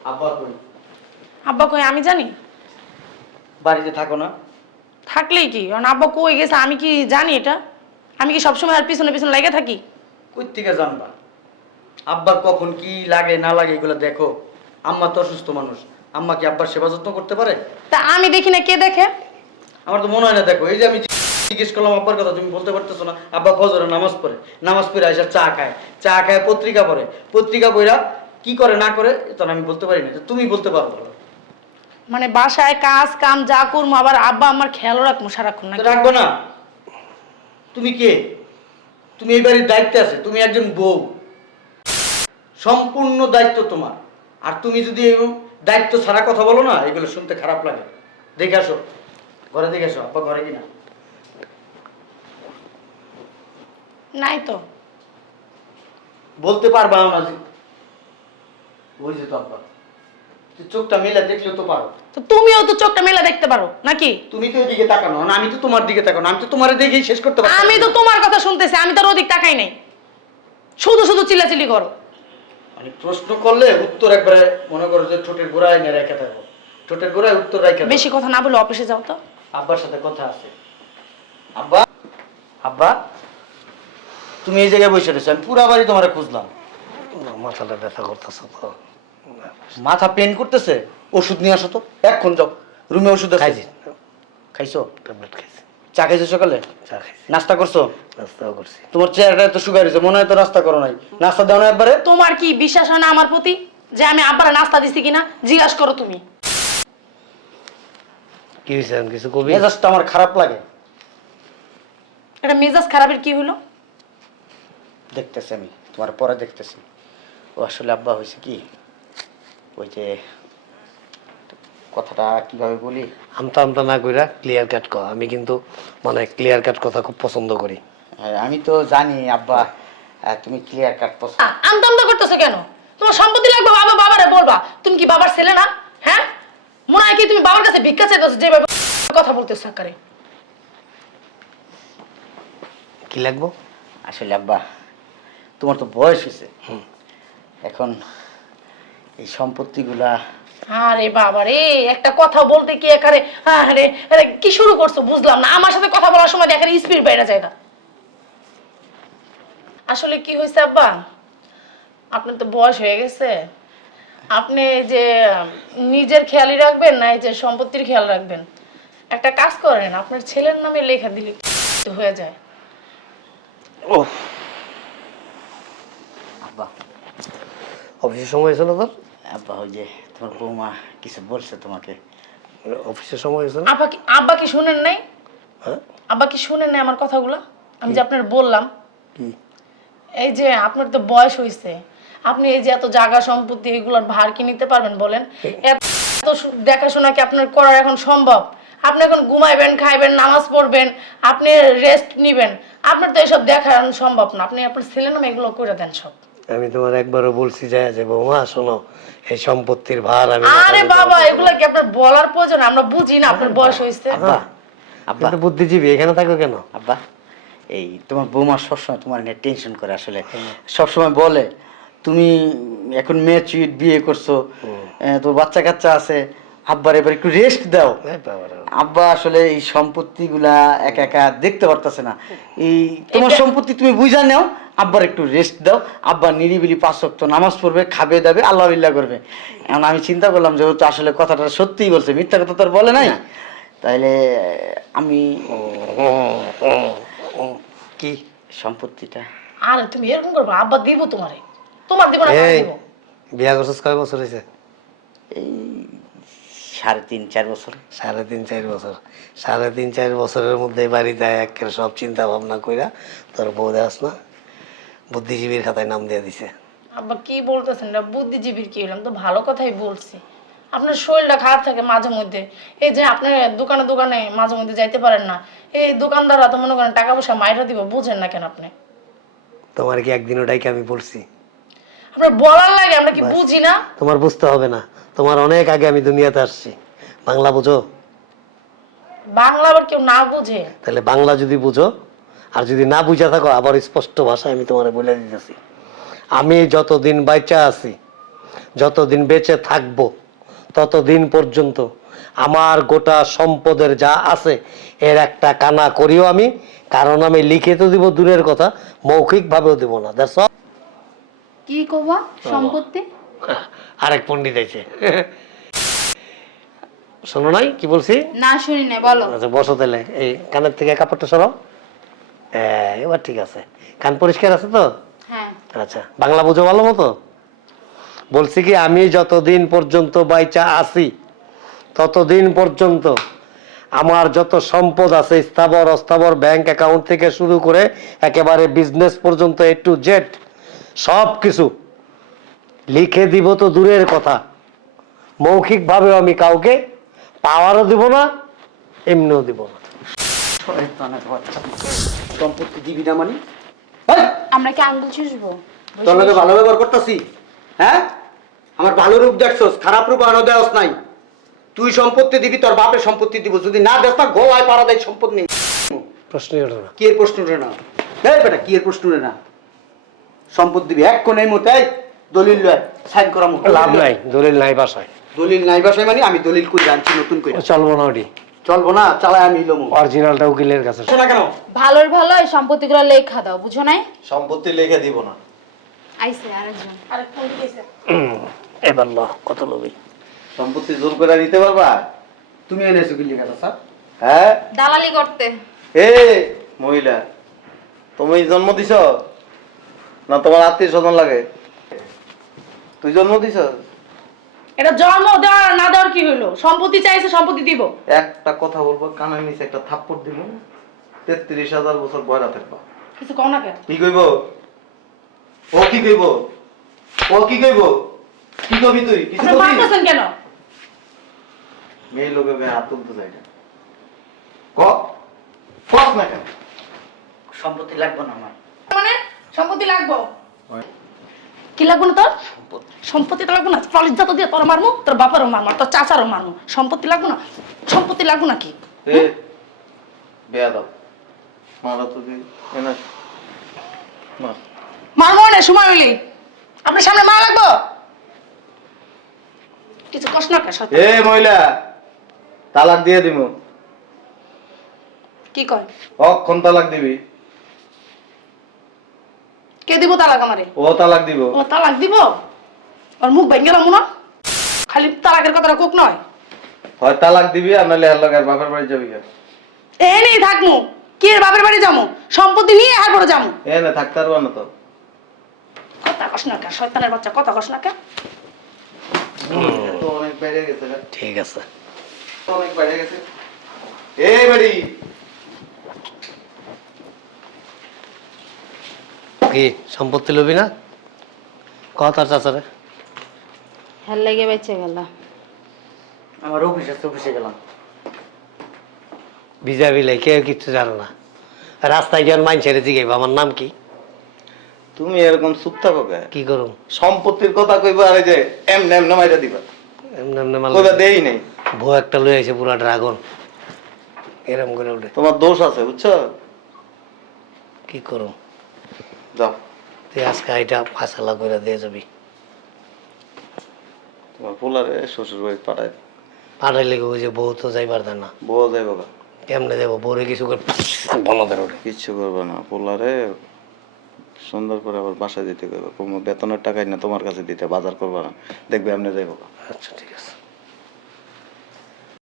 আব্বা কই? আব্বা কই আমি জানি। বাড়িতে থাকো না। থাকলেই কি? কারণ আব্বা কই গেছে আমি কি জানি এটা? আমি কি সবসময় আর পিছনে পিছনে লেগে থাকি? কই থেকে জানবা? আব্বার কখন কি লাগে না লাগে এগুলো দেখো। আম্মা তো অসুস্থ মানুষ। আম্মা কি আব্বার সেবা যত্ন করতে পারে? তা আমি দেখি না কে দেখে? আমার তো মনে হয় না দেখো এই যে আমি জিজ্ঞেস করলাম আব্বার কথা তুমি বলতে পারতেছো না। আব্বা ফজরে নামাজ পড়ে। নামাজ পড়ে আসে চা খায়। চা খায় পত্রিকা পড়ে। পত্রিকা পড়া কি করে না করে তো আমি বলতে পারি না তুমি বলতে পারো মানে বাসায় কাজ কাম যা করব আবার আব্বা আমার খেয়াল রাখব সারাক্ষণ না রাখব না। তুমি কে? তুমি এই বাড়ির দায়িত্বে আছে তুমি একজন বউ। সম্পূর্ণ দায়িত্ব তোমার। আর তুমি যদি এই দায়িত্ব ছাড়া কথা বলো না এগুলো শুনতে খারাপ লাগে। দেখে আসো। ঘরে দেখে আসো আব্বা ঘরে কিনা? নাই তো। বলতে পারবা না যে ওই যে তো আব্বা তুই চোখটা মেলে দেখলেও তো পারো। তো তুমিও তো চোখটা মেলা দেখতে পারো নাকি? তুমি তো এদিকে তাকানো না আমি তো তোমার দিকে তাকানো আমি তো তোমার দেখেই শেষ করতে পারছি আমি তো তোমার কথা শুনতেছি আমি তোর ওদিক তাকাই নাই। শুধু শুধু চিল্লাচিল্লি করো। মানে প্রশ্ন করলে উত্তর একবারে মনে করো যে ঠোঁটের গোড়ায় না রেখে থাকো ঠোঁটের গোড়ায় উত্তর রেখে বেশি কথা না বলে অফিসে যাও তো। আব্বার সাথে কথা আছে। আব্বা আব্বা তুমি এই জায়গায় বসে রয়েছো আমি পুরা বাড়ি তোমার খুঁজলাম। মাথাটা ব্যথা করতেছে তো। মাথা পেন করতেছে ওষুধ নিয়ে আসো তো এক্ষণ যাও রুমে ওষুধ খাইছি। খাইছো? ট্যাবলেট খাইছি। চা খাইছো সকালে? চা খাইছি। নাস্তা করছ? নাস্তাও করছি। তোমার চেহারাটা সুগার হয়েছে মনে হয় তো নাস্তা করো নাই। নাস্তা দাও না একবারে। তোমার কি বিশ্বাস হয় না আমার প্রতি? যে আমি আব্বারা নাস্তা দিছি কিনা? জিজ্ঞাসা করো তুমি। কি হয়েছে? কিছু কবি? মেজাজটা আমার খারাপ লাগে। এটা মেজাজ খারাপের কি হলো দেখতেছি আমি তোমার পরে দেখতেছি। ও আসলে আব্বা হয়েছে কি? ওই যে কথাটা কীভাবে বলি? আমতা আমতা না কইরা ক্লিয়ার কাট কর আমি কিন্তু মানে ক্লিয়ার কাট কথা খুব পছন্দ করি। হ্যাঁ, আমি তো জানি আব্বা। তুমি ক্লিয়ার কাট পছন্দ আমতা আমতা করতেছো কেন? তোমার সম্পত্তি লাগবে বাবা বাবারে বলবা। তুমি কি বাবার ছেলে না? হ্যাঁ? মনে হয় কি তুমি বাবার কাছে ভিক্ষা চাইতেছো যেভাবে কথা বলতেছো সাকারে কি লাগবো? আসলে আব্বা তোমার তো বয়স হয়েছে এখন এই সম্পত্তিগুলা। আরে বাবা রে একটা কথা বলতে কি একারে? আরে আরে কি শুরু করছ? বুঝলাম না। আমার সাথে কথা বলার সময় দেখার স্পিড বাইরে যায় না। আসলে কি হয়েছে আব্বা? আপনার তো বয়স হয়ে গেছে। আপনি যে নিজের খেয়ালই রাখবেন না এই যে সম্পত্তির খেয়াল রাখবেন। একটা কাজ করেন আপনার ছেলের নামে লেখা দিলে হয়ে যায়। ও আব্বা অফিসের সময় হয়েছে না তোর? আব্বা ওই যে তোমার বৌমা কিছু বলছে তোমাকে। অফিসের সময় হয়েছে না? আব্বা কি আব্বা কি শুনেন নাই? হ্যাঁ? আব্বা কি শুনেন নাই আমার কথাগুলো? আমি যে আপনার বললাম। কি? এই যে আপনার তো বয়স হয়েছে আপনি এই যে এত জায়গা সম্পত্তি এগুলোর ভার কি নিতে পারবেন বলেন? এত দেখাশোনা কি আপনার করার এখন সম্ভব? আপনি এখন ঘুমাইবেন খাইবেন নামাজ পড়বেন আপনি রেস্ট নিবেন। আপনার তো এসব দেখা সম্ভব না। আপনি আপনার ছেলে নামে এগুলো করে দেন সব। আমি তোমার একবারও বলছি যে যে বৌমা শোনো এই সম্পত্তির ভার আমি আরে বাবা এগুলো কি আপনার বলার প্রয়োজন? আমরা বুঝি না আপনার বয়স হয়েছে। আব্বা আব্বা কিন্তু বুদ্ধিজীবী এখানে থাকো কেন? আব্বা এই তোমার বৌমা সবসময় তোমার নিয়ে টেনশন করে আসলে। সবসময় বলে তুমি এখন ম্যাচুইট বিয়ে করছ আহ, তোর বাচ্চা কাচ্চা আছে আব্বার এবার একটু রেস্ট দাও। আব্বা আসলে এই সম্পত্তিগুলা একা একা দেখতে পারতেছে না। এই তোমার সম্পত্তি তুমি বুঝা নাও আব্বার একটু রেস্ট দাও। আব্বা নিরিবিলি পাঁচ ওয়াক্ত নামাজ পড়বে খাবে দাবে আল্লাহ বিল্লাহ করবে। এখন আমি চিন্তা করলাম যে ও তো আসলে কথাটা সত্যিই বলছে মিথ্যা কথা তো আর বলে নাই। তাইলে আমি কি সম্পত্তিটা? আরে তুমি এরকম করব আব্বা দিব তোমারে। তোমার দিব না বিয়া করছিস কয় বছর হয়েছে এই সাড়ে তিন চার বছর। সাড়ে তিন চার বছর। সাড়ে তিন চার বছরের মধ্যে বাড়িতে একের সব চিন্তা ভাবনা কইরা তোর বউ দেখাস না। বুদ্ধিজীবীর খাতায় নাম দিয়ে দিছে। আব্বা কি বলতেছেন না বুদ্ধিজীবীর কি হলাম তো ভালো কথাই বলছি। আপনার শরীরটা খারাপ থাকে মাঝে মধ্যে। এই যে আপনি দোকানে দোকানে মাঝে মধ্যে যাইতে পারেন না। এই দোকানদাররা তো মনে করেন টাকা পয়সা মাইরা দিব বুঝেন না কেন আপনি? তোমার কি একদিন ওটাই কি আমি বলছি? আপনার বলার লাগে আমরা কি বুঝি না? তোমার বুঝতে হবে না। তোমার অনেক আগে আমি দুনিয়াতে আসছি। বাংলা বুঝো? বাংলা আবার কেউ না বুঝে? তাহলে বাংলা যদি বুঝো আর যদি না বুঝা থাকো আবার স্পষ্ট ভাষায় আমি তোমার বলে দিতেছি। আমি যতদিন বাইচা আছি যতদিন বেঁচে থাকব ততদিন পর্যন্ত আমার গোটা সম্পদের যা আছে এর একটা কানা করিও আমি কারণ আমি লিখে তো দিব দূরের কথা মৌখিকভাবেও দিব না দ্যাটস অল কি কবা সম্পত্তি? আরেক পণ্ডিত আছে শোনো নাই কি বলছি? না শুনি না বলো। আচ্ছা বসো তাহলে এই কানের থেকে কাপড়টা সরাও। হ্যাঁ, এবার ঠিক আছে। কান পরিষ্কার আছে তো? হ্যাঁ। আচ্ছা বাংলা বুঝো ভালো মতো? বলছি কি আমি যতদিন পর্যন্ত বাইচা আছি ততদিন পর্যন্ত আমার যত সম্পদ আছে স্থাবর অস্থাবর ব্যাংক অ্যাকাউন্ট থেকে শুরু করে একেবারে বিজনেস পর্যন্ত এ টু জেড সব কিছু লিখে দিব তো দূরের কথা। মৌখিকভাবেও আমি কাউকে পাওয়ারও দিব না এমনিও দিব না। সম্পত্তি দিবি না মানে? আমরা কি আঙ্গুল চুষবো? তোর লগে ভালো ব্যবহার করতেছি হ্যাঁ? আমার ভালো রূপ দেখছস খারাপ রূপ আনো দেওয়াস নাই। তুই সম্পত্তি দিবি তোর বাপের সম্পত্তি দিব। যদি না দেস না গোয়ায় পাড়া দেয় সম্পত্তি নেই প্রশ্নই ওঠে না। কি এর প্রশ্ন রে না? এই বেটা কি এর প্রশ্ন রে না? সম্পত্তি দিবি এক কোণের মতো এই দলিল লয় সাইন করা লাভ নাই দলিল নাই বাসায়। দলিল নাই বাসায় মানে আমি দলিল করে জানছি নতুন করে চলবো না ওটি চলবো না চালাই আমি লমু। অরিজিনালটা উকিলের কাছে। শোনা কেন? ভালোর ভালো এই সম্পত্তিগুলো লেখা দাও বুঝো নাই? সম্পত্তি লিখে দিব না। আইসে আরেকজন। আরেক পণ্ডিত এসে। এবার ল কত লবি? সম্পত্তি জোর করে দিতে পারবা? তুমি এনেছো কি লেখা স্যার। হ্যাঁ? দালালি করতে। এ মহিলা তুমি জন্ম দিছ? না তোমার আত্মীয় স্বজন লাগে? তুই জন্ম দিছ এটা জন্ম দেওয়ার না দেওয়ার কি হইল? সম্পত্তি চাইছে সম্পত্তি দিব। একটা কথা বলব কানের নিচে একটা থাপ্পড় দিব। তেত্রিশ হাজার বছর বয়রা থাকবা। কিছু কম না কেন? কি কইব? ও কি কইব? ও কি কইব? কি কবি তুই? কিছু আপনি কবি? মারতেছেন কেন? মেয়ে লোকে গায়ে তুলতে চাই না। ক? কস না কেন? সম্পত্তি লাগবে না আমার। মানে সম্পত্তি লাগবো? কি লাগবো না তোর? সম্পত্তি। তো লাগবো না পলিশ যত দিয়ে তোর মারমু তোর বাপারও মারমু তোর চাচারও মারমু। সম্পত্তি লাগবো না? সম্পত্তি লাগবো না কি এ বেয়া দাও মারা তো দিই এনা মা মারবো না সময় হইলেই আপনার সামনে লাগবো? কিছু কষ্ট না কে এ মহিলা তালাক দিয়ে দিব কি কয়? অক্ষণ তালাক দিবি? কে দিব তালাক আমারে? ও তালাক দিব। ও তালাক দিব? ওর মুখ ভেঙে গেলাম না খালি তালাকের কথাটা কোক নয়। হয় তালাক দিবি আর নাহলে হার লাগার বাপের বাড়ি যাবি। এ নেই থাকমু। কি এর বাপের বাড়ি যামু সম্পত্তি নিয়ে আর পরে যামু এ না থাকতে পারবা না তো। কথা কস না কে শয়তানের বাচ্চা কথা কস না কে তো অনেক বেড়ে গেছে। ঠিক আছে। তো অনেক বেড়ে গেছে। এই বাড়ি। কি সম্পত্তি লবি না? কথা চাচারে হ্যাঁ লেগে বেঁচে গেল আমার অফিস আছে অফিসে গেলাম। ভিজা বিলাই কেউ কিচ্ছু জানে না। রাস্তায় যখন মাইন ছেড়ে জিগাইব আমার নাম কি? তুমি এরকম চুপ থাকো কে? কি করুম? সম্পত্তির কথা কইবা আরে যে এমনে এমনে মাইরা দিবা। এমনি এমনি মাল কইবা দেই নেই। বউ একটা লয়ে আছে পুরা ড্রাগন। এরম করে উঠে। তোমার দোষ আছে বুঝছ? কি করুম? যাও। তুই আজকে এটা ফাঁসালা করে দিয়ে যাবি। তোমার পোলারে শ্বশুর বাড়ি পাঠাই পাঠাইলে ওই যে বউ তো যাইবার দেয় না? বউ যাইব কেমনে দেবো বউরে কিছু করে ভালো ওঠে কিচ্ছু করবে না। পোলারে সুন্দর করে আবার বাসায় দিতে করবে কোনো বেতনের টাকাই না তোমার কাছে দিতে বাজার করবে না। দেখবে এমনি যাইব। আচ্ছা ঠিক আছে।